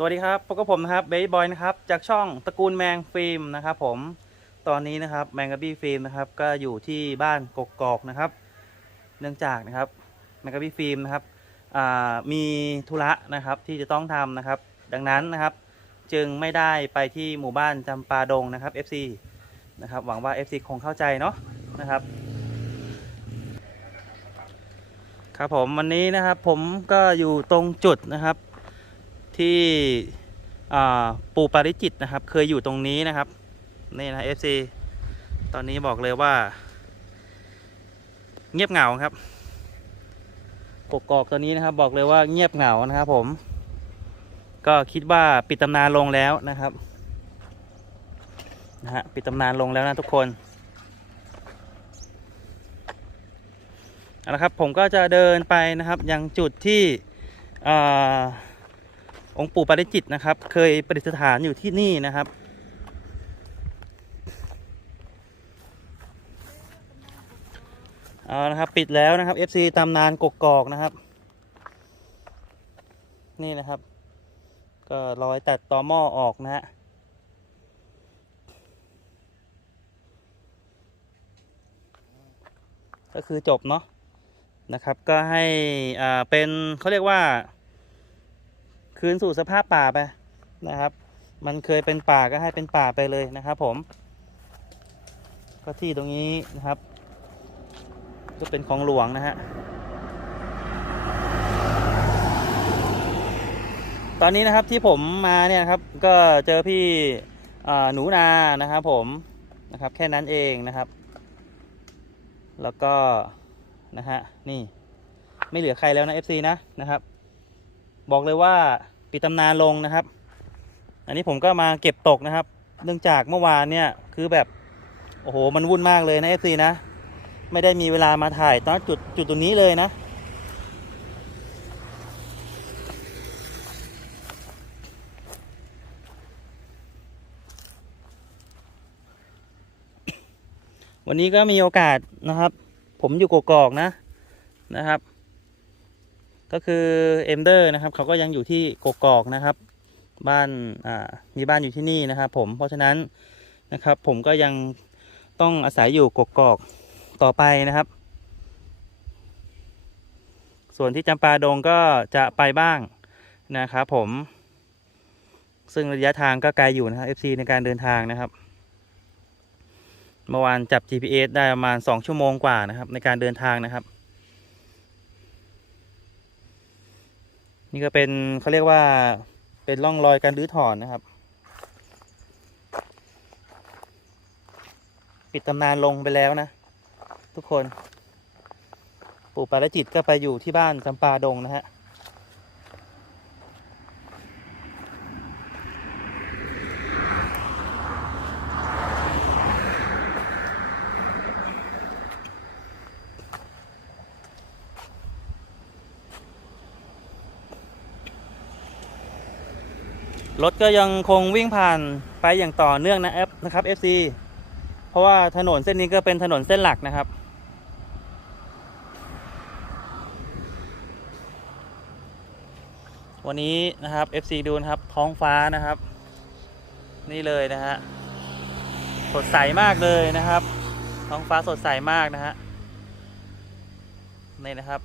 สวัสดีครับพบกับผมนะครับเบย์บอยนะครับจากช่องตระกูลแมงฟิล์มนะครับผมตอนนี้นะครับแมงกะบี้ฟิล์มนะครับก็อยู่ที่บ้านกกอกนะครับ เนื่องจากนะครับแมงกะบี้ฟิล์มนะครับมีธุระนะครับที่จะต้องทำนะครับ ดังนั้นนะครับ จึงไม่ได้ไปที่หมู่บ้านจำปาดงนะครับ FC นะครับหวังว่า FC คงเข้าใจเนาะนะครับครับผมวันนี้นะครับผมก็อยู่ตรงจุดนะครับ ที่ปูปาริจิตนะครับ เคยอยู่ตรงนี้นะครับ นี่นะ FC ตอนนี้บอกเลยว่า เงียบเหงาครับกกอกตอนนี้นะครับ บอกเลยว่าเงียบเหงานะครับผม ก็คิดว่าปิดตำนานลงแล้วนะครับนะฮะปิดตำนานลงแล้วนะทุกคนเอาละครับผมก็จะเดินไปนะครับยังจุดที่ องค์ปู่ปาริจิตนะครับ เคยประดิษฐานอยู่ที่นี่นะครับ เอานะครับ ปิดแล้วนะครับ FC ตำนานกกอกนะครับ นี่นะครับ ก็รอยตัดต่อหม้อออกนะฮะก็คือจบเนาะนะครับก็ให้อ่าเป็นเขาเรียกว่า คืนสู่สภาพป่าไปนะครับ มันเคยเป็นป่าก็ให้เป็นป่าไปเลยนะครับ ผมก็ที่ตรงนี้นะครับ ก็เป็นของหลวงนะฮะตอนนี้นะครับที่ผมมาเนี่ยครับก็เจอพี่หนูนานะครับ ผมนะครับ แค่นั้นเองนะครับ แล้วก็นะฮะนี่ไม่เหลือใครแล้วนะ FC นะนะครับ บอกเลยว่าปิดตำนานลงนะครับ อันนี้ผมก็มาเก็บตกนะครับ เนื่องจากเมื่อวานเนี่ยคือแบบโอ้โหมันวุ่นมากเลยนะเอฟซีนะ ไม่ได้มีเวลามาถ่ายตอนจุดจุดตรงนี้เลยนะวันนี้ก็มีโอกาสนะครับ ผมอยู่กกอกนะนะครับ ก็คือเอ็มเดอร์นะครับเขาก็ยังอยู่ที่กกอกนะครับ บ้านอ่ามีบ้านอยู่ที่นี่นะครับผมเพราะฉะนั้นนะครับ ผมก็ยังต้องอาศัยอยู่กกอกต่อไปนะครับ ส่วนที่จำปาดงก็จะไปบ้างนะครับผมซึ่งระยะทางก็ไกลอยู่นะครับ FC ในการเดินทางนะครับ เมื่อวานจับ GPS ได้ประมาณ 2 ชั่วโมงกว่านะครับ ในการเดินทางนะครับ นี่ก็เป็นเขาเรียกว่าเป็นร่องรอยการรื้อถอนนะครับ ปิดตำนานลงไปแล้วนะ ทุกคน ปู่ปาราจิตก็ไปอยู่ที่บ้านจำปาดงนะฮะ รถก็ยังคงวิ่งผ่านไปอย่างต่อเนื่องนะแอปนะครับ FC เพราะว่าถนนเส้นนี้ก็เป็นถนนเส้นหลักนะครับ วันนี้นะครับ FC ดูนะครับท้องฟ้านะครับ นี่เลยนะฮะสดใสมากเลยนะครับ ท้องฟ้าสดใสมากนะฮะนี่นะครับ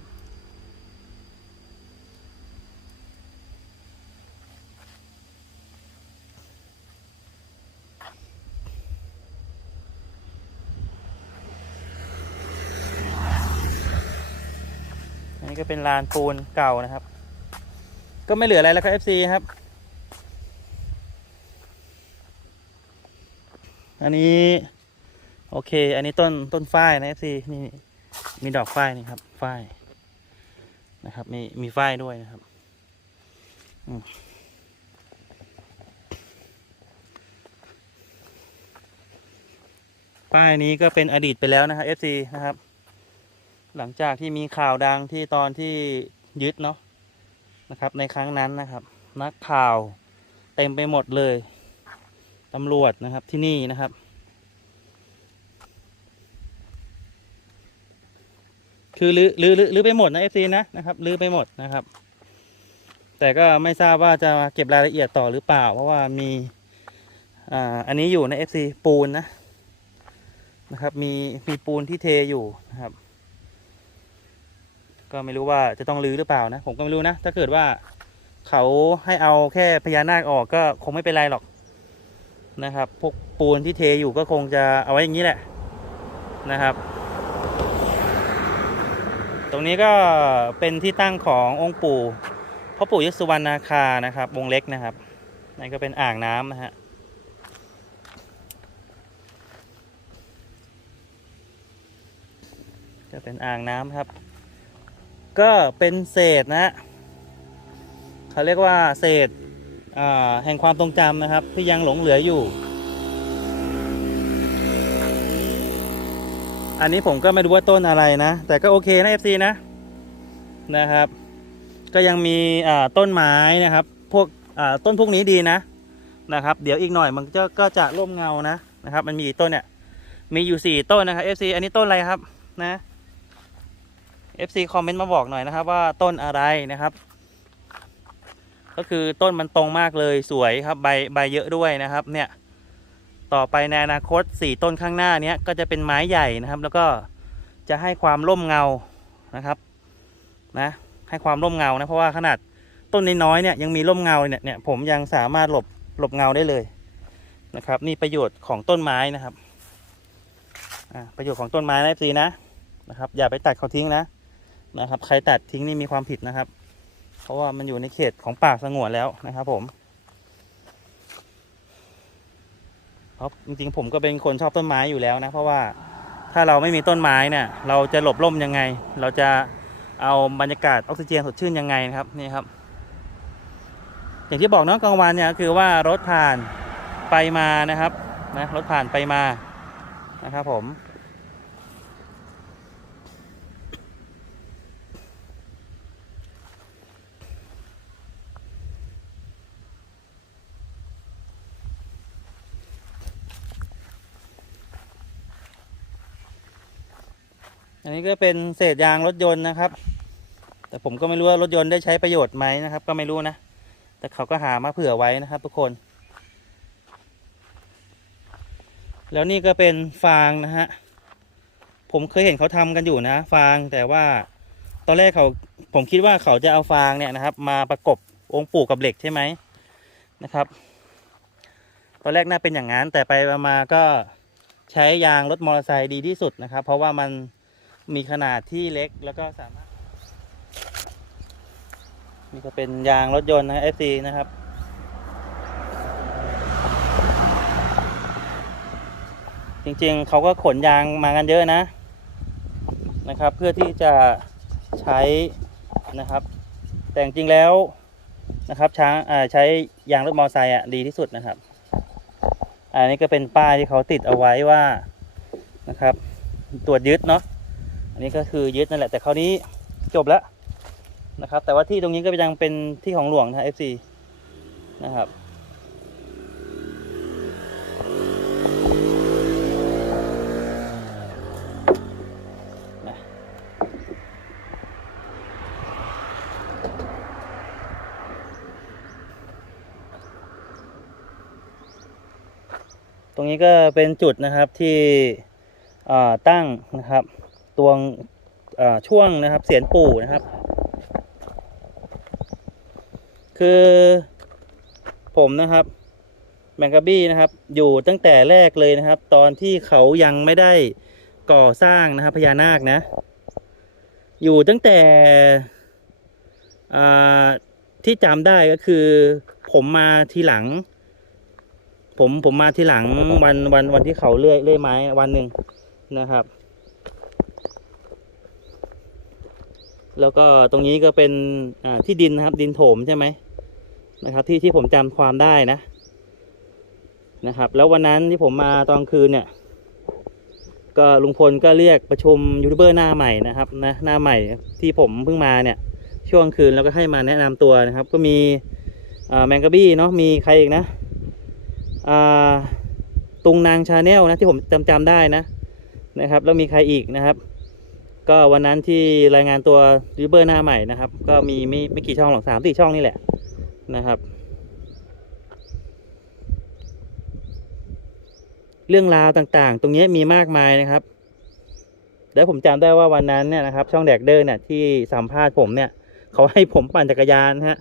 นนี้ก็เป็นลานปูนเก่านะครับ ก็ไม่เหลืออะไรแล้วครับ FC ครับ อันนี้โอเค อันนี้ต้นต้นฝ้ายนะ FC นี่มีดอกฝ้ายนี่ครับฝ้ายนะครับ มีมีฝ้ายด้วยนะครับป้ายนี้ก็เป็นอดีตไปแล้วนะครับ FC นะครับ หลังจากที่มีข่าวดังที่ตอนที่ยึดเนาะนะครับ ในครั้งนั้นนะครับ นักข่าวเต็มไปหมดเลยตำรวจนะครับที่นี่นะครับ คือลื้อลื้อลื้อลอไปหมดนะเอฟซีนะนะครับลื้อไปหมดนะครับ แต่ก็ไม่ทราบว่าจะเก็บรายละเอียดต่อหรือเปล่า เพราะว่ามีอ่าอันนี้อยู่ใน FC ปูนนะนะครับ มีมีปูนที่เทอยู่นะครับ ก็ไม่รู้ว่าจะต้องรื้อหรือเปล่านะ ผมก็ไม่รู้นะ ถ้าเกิดว่าเขาให้เอาแค่พญานาคออกก็คงไม่เป็นไรหรอกนะครับ พวกปูนที่เทอยู่ก็คงจะเอาไว้อย่างนี้แหละนะครับ ตรงนี้ก็เป็นที่ตั้งขององค์ปู่พ่อปู่ยศสุวรรณนาคานะครับ วงเล็กนะครับนั่นก็เป็นอ่างน้ำนะฮะก็เป็นอ่างน้ำครับ ก็เป็นเศษนะฮะเขาเรียกว่าเศษแห่งความทรงจำนะครับ ที่ยังหลงเหลืออยู่ อันนี้ผมก็ไม่รู้ว่าต้นอะไรนะ แต่ก็โอเคนะ FC นะนะครับ ก็ยังมีต้นไม้นะครับ พวกต้นพวกนี้ดีนะนะครับ เดี๋ยวอีกหน่อยมันจะก็จะร่มเงานะนะครับ มันมีต้นเนี่ยมีอยู่สี่ต้นนะครับ FC อันนี้ต้นอะไรครับนะ FC คอมเมนต์มาบอกหน่อยนะครับว่าต้นอะไรนะครับ ก็คือต้นมันตรงมากเลยสวยครับใบใบเยอะด้วยนะครับเนี่ยต่อไปในอนาคตสี่ต้นข้างหน้าเนี้ยก็จะเป็นไม้ใหญ่นะครับ แล้วก็จะให้ความร่มเงานะครับนะให้ความร่มเงานะเพราะว่าขนาดต้นน้อยๆเนี่ยยังมีร่มเงาเนี่ยเนี่ยผมยังสามารถหลบหลบเงาได้เลยนะครับ นี่ประโยชน์ของต้นไม้นะครับประโยชน์ของต้นไม้นะซีนะนะครับ อย่าไปตัดเขาทิ้งนะ นะครับ ใครตัดทิ้งนี่มีความผิดนะครับ เพราะว่ามันอยู่ในเขตของป่าสงวนแล้วนะครับ ผมเพราะจริงๆผมก็เป็นคนชอบต้นไม้อยู่แล้วนะ เพราะว่าถ้าเราไม่มีต้นไม้เนี่ย เราจะหลบร่มยังไง เราจะเอาบรรยากาศออกซิเจนสดชื่นยังไงนะครับนี่ครับ อย่างที่บอกเน้องกลางวันเนี่ยคือว่ารถผ่านไปมานะครับนะรถผ่านไปมานะครับผม อันนี้ก็เป็นเศษยางรถยนต์นะครับ แต่ผมก็ไม่รู้ว่ารถยนต์ได้ใช้ประโยชน์ไหมนะครับ ก็ไม่รู้นะ แต่เขาก็หามาเผื่อไว้นะครับ ทุกคน แล้วนี่ก็เป็นฟางนะฮะ ผมเคยเห็นเขาทำกันอยู่นะ ฟางแต่ว่าตอนแรกเขาผมคิดว่าเขาจะเอาฟางเนี่ยนะครับ มาประกบองค์ปู่กับเหล็กใช่ไหมนะครับ ตอนแรกน่าเป็นอย่างนั้นแต่ไปมาก็ใช้ยางรถมอเตอร์ไซค์ดีที่สุดนะครับ เพราะว่ามัน มีขนาดที่เล็กแล้วก็สามารถ นี่ก็เป็นยางรถยนต์นะ FC นะครับ จริงๆเขาก็ขนยางมากันเยอะนะนะครับ เพื่อที่จะใช้นะครับ แต่จริงแล้วนะครับช้างใช้ยางรถมอเตอร์ไซค์อะดีที่สุดนะครับ อันนี้ก็เป็นป้ายที่เขาติดเอาไว้ว่านะครับ ตรวจยึดเนาะ อันนี้ก็คือยึดนั่นแหละ แต่คราวนี้จบแล้วนะครับ แต่ว่าที่ตรงนี้ก็ยังเป็นที่ของหลวงนะ FC นะครับตรงนี้ก็เป็นจุดนะครับที่ตั้งนะครับ ตวงช่วงนะครับเสียนปู่นะครับ คือผมนะครับแมงกะบี้นะครับ อยู่ตั้งแต่แรกเลยนะครับ ตอนที่เขายังไม่ได้ก่อสร้างนะครับพญานาคนะ อยู่ตั้งแต่ที่จำได้ก็คือ ผมมาทีหลัง ผมผมมาทีหลังวันวันวันที่เขาเลื่อยเลื่อยไม้วันหนึ่งนะครับ แล้วก็ตรงนี้ก็เป็นที่ดินนะครับ ดินโถมใช่ไหมนะครับ ที่ที่ผมจำความได้นะ นะครับ แล้ววันนั้นที่ผมมาตอนคืนเนี่ย ก็ลุงพลก็เรียกประชุมยูทูบเบอร์หน้าใหม่นะครับนะหน้าใหม่ที่ผมเพิ่งมาเนี่ย ช่วงคืนแล้วก็ให้มาแนะนำตัวนะครับ ก็มีแมงกะบี้เนาะมีใครอีกนะอ่าตุงนางชาแนลนะที่ผมจำจำได้นะนะครับ แล้วมีใครอีกนะครับ ก็วันนั้นที่รายงานตัวยูเบอร์หน้าใหม่นะครับ ก็มีไม่ไม่กี่ช่องหรอกสามสี่ช่องนี่แหละนะครับ เรื่องราวต่างๆ ตรงนี้มีมากมายนะครับ แล้วผมจำได้ว่าวันนั้นเนี่ยนะครับ ช่องแดกเดอร์เนี่ยที่สัมภาษณ์ผมเนี่ยเขาให้ผมปั่นจักรยานฮะ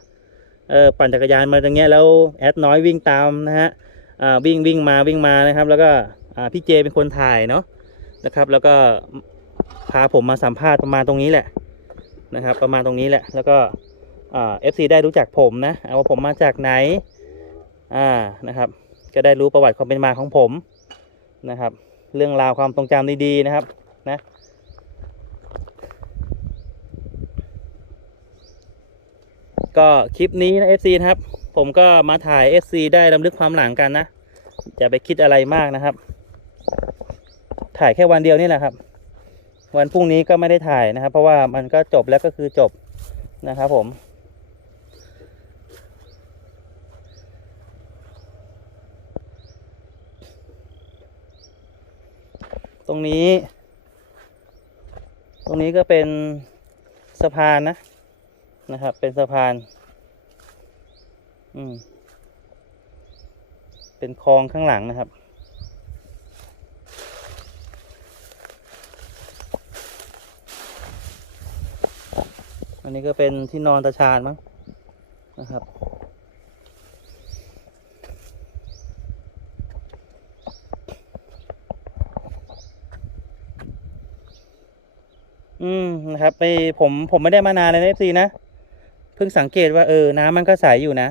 เออปั่นจักรยานมาตรงเนี้ยแล้วแอดน้อยวิ่งตามนะฮะอ่าวิ่งวิ่งมาวิ่งมานะครับ แล้วก็อ่าพี่เจเป็นคนถ่ายเนาะนะครับ แล้วก็ พาผมมาสัมภาษณ์ประมาณตรงนี้แหละนะครับ ประมาณตรงนี้แหละ แล้วก็เอฟซีได้รู้จักผมนะเอาว่าผมมาจากไหนอ่านะครับ ก็ได้รู้ประวัติความเป็นมาของผมนะครับ เรื่องราวความทรงจำดีๆนะครับนะก็คลิปนี้นะ FC นะครับ ผมก็มาถ่าย FC ได้รำลึกความหลังกันนะอย่าไปคิดอะไรมากนะครับ ถ่ายแค่วันเดียวนี่แหละครับ วันพรุ่งนี้ก็ไม่ได้ถ่ายนะครับ เพราะว่ามันก็จบแล้วก็คือจบนะครับผม ตรงนี้ ตรงนี้ก็เป็นสะพานนะนะครับ เป็นสะพาน อืม เป็นคลองข้างหลังนะครับ อันนี้ก็เป็นที่นอนตาชาญมั้งนะครับ อืมนะครับไปผมผมไม่ได้มานานเลยนะเอฟซีนะ เพิ่งสังเกตว่าเออ น้ำมันก็ใสอยู่นะ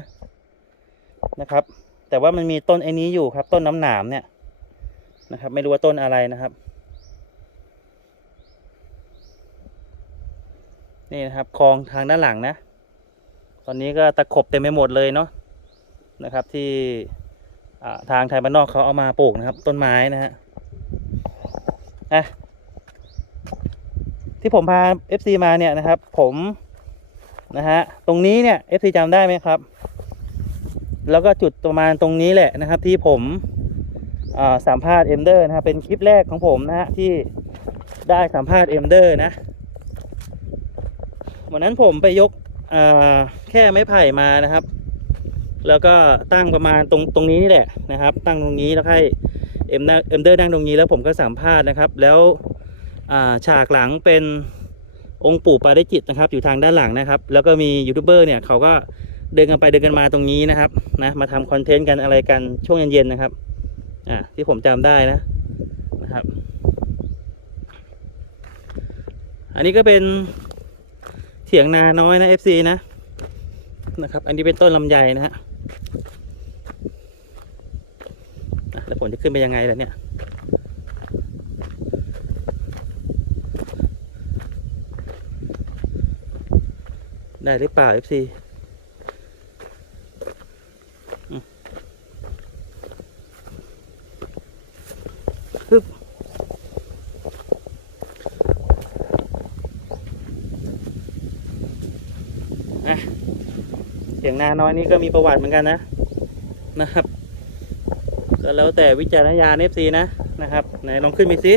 นะครับ แต่ว่ามันมีต้นไอ้นี้อยู่ครับ ต้นน้ำหนามเนี่ยนะครับ ไม่รู้ว่าต้นอะไรนะครับ นี่นะครับคลองทางด้านหลังนะ ตอนนี้ก็ตะขบเต็มไปหมดเลยเนาะนะครับ ที่ทางไทยบ้านนอกเขาเอามาปลูกนะครับ ต้นไม้นะฮะอะที่ผมพา FC มาเนี่ยนะครับ ผมนะฮะตรงนี้เนี่ย FC จำได้ไหมครับ แล้วก็จุดประมาณตรงนี้แหละนะครับ ที่ผมสัมภาษณ์เอ็มเดอร์นะครับเป็นคลิปแรกของผมนะฮะที่ได้สัมภาษณ์เอ็มเดอร์นะ วันนั้นผมไปยกแค่ไม้ไผ่มานะครับ แล้วก็ตั้งประมาณตรงตรงนี้นี่แหละนะครับ ตั้งตรงนี้แล้วให้เอ็มเอ็มเดอร์นั่งตรงนี้แล้วผมก็สัมภาษณ์นะครับ แล้วฉากหลังเป็นองค์ปู่ปาริจิตนะครับ อยู่ทางด้านหลังนะครับ แล้วก็มียูทูบเบอร์เนี่ยเขาก็เดินกันไปเดินกันมาตรงนี้นะครับนะมาทำคอนเทนต์กันอะไรกันช่วงเย็นๆนะครับอ่าที่ผมจำได้นะนะครับ อันนี้ก็เป็น ถียงนาน้อยนะ FC นะนะครับ อันนี้เป็นต้นลำไยนะฮะอะแล้วผมจะขึ้นไปยังไงล่ะเนี่ยได้หรือเปล่า FC อืมฮึบ เสียง นาน้อยนี่ก็มีประวัติเหมือนกันนะนะครับ ก็แล้วแต่วิจารณญาณเอฟซีนะนะครับไหนลองขึ้นไปสิ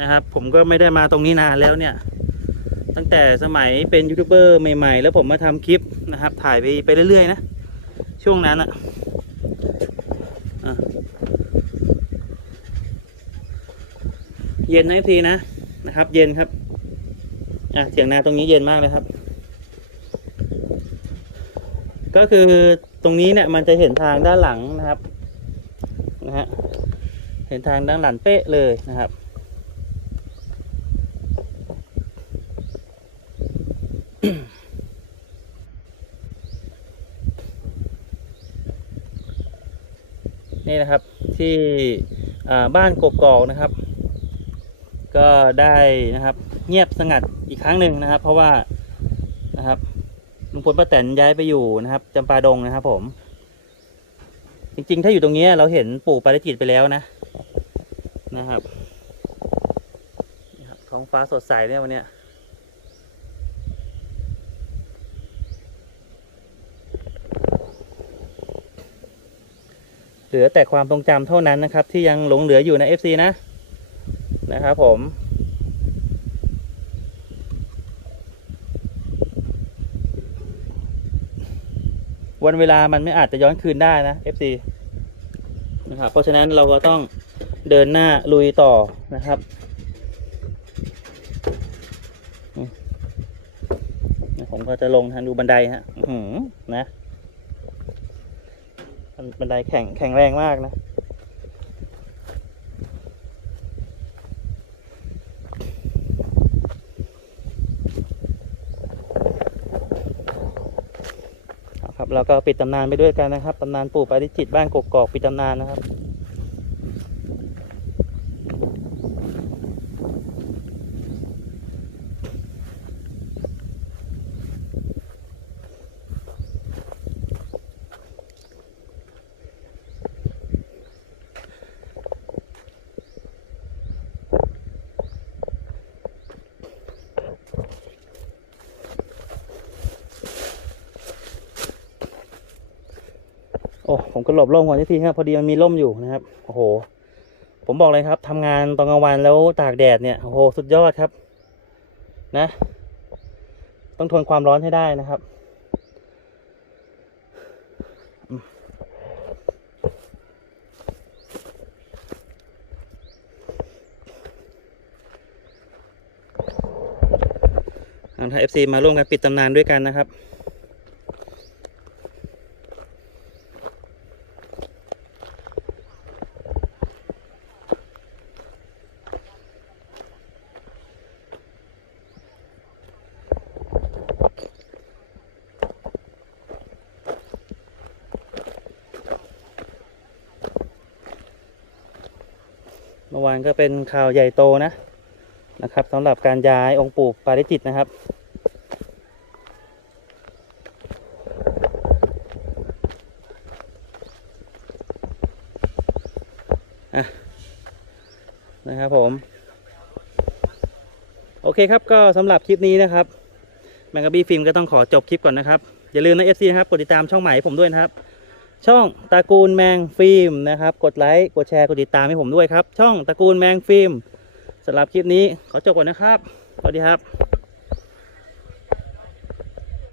นะครับ ผมก็ไม่ได้มาตรงนี้นานแล้วเนี่ย ตั้งแต่สมัยเป็นยูทูบเบอร์ใหม่ ๆ แล้วผมมาทำคลิปนะครับ ถ่ายไปไปเรื่อยๆนะช่วงนั้นอะเย็นนะเอฟซีนะนะครับ เย็นครับอะเสียงนาตรงนี้เย็นมากเลยครับ ก็คือตรงนี้เนี่ยมันจะเห็นทางด้านหลังนะครับนะฮะเห็นทางด้านหลังเป๊ะเลยนะครับ นี่นะครับที่บ้านกกอกนะครับ ก็ได้นะครับเงียบสงัดอีกครั้งหนึ่งนะครับ เพราะว่า พลป้าแตนย้ายไปอยู่นะครับจำปาดงนะครับผม จริงๆ ถ้าอยู่ตรงนี้เราเห็นปู่ปาริจิตไปแล้วนะ นะครับนี่ครับท้องฟ้าสดใสเนี่ยวันเนี้ยเหลือแต่ความทรงจำเท่านั้นนะครับ ที่ยังหลงเหลืออยู่ใน FC นะนะครับผม วันเวลามันไม่อาจจะย้อนคืนได้นะ FC นะครับเพราะฉะนั้นเราก็ต้องเดินหน้าลุยต่อนะครับผมก็จะลงทางดูบันไดฮะหือนะบันบันไดแข็งแข็งแรงมากนะ แล้วก็ปิดตำนานไปด้วยกันนะครับตำนานปู่ปาริจิตบ้านกกอกปิดตำนานนะครับ โอ้ผมก็หลบร่มก่อนทีครับพอดีมันมีร่มอยู่นะครับโอ้โห ผมบอกเลยครับทำงานตอนกลางวันแล้วตากแดดเนี่ยโอ้โหสุดยอดครับ นะ ต้องทนความร้อนให้ได้นะครับอืมเอาถ้า FC มาร่วมกันปิดตำนานด้วยกันนะครับ เป็นข่าวใหญ่โตนะนะครับสำหรับการย้ายองค์ปู่ปาริจิตนะครับ นะครับผม โอเคครับก็สำหรับคลิปนี้นะครับแมงกะบี้ฟิล์มก็ต้องขอจบคลิปก่อนนะครับ อย่าลืมนะ FC นะครับกดติดตามช่องใหม่ผมด้วยนะครับ ช่องตระกูลแมงฟิล์มนะครับ กดไลค์กดแชร์กดติดตามให้ผมด้วยครับ ช่องตระกูลแมงฟิล์มสำหรับคลิปนี้ขอจบก่อนนะครับสวัสดีครับ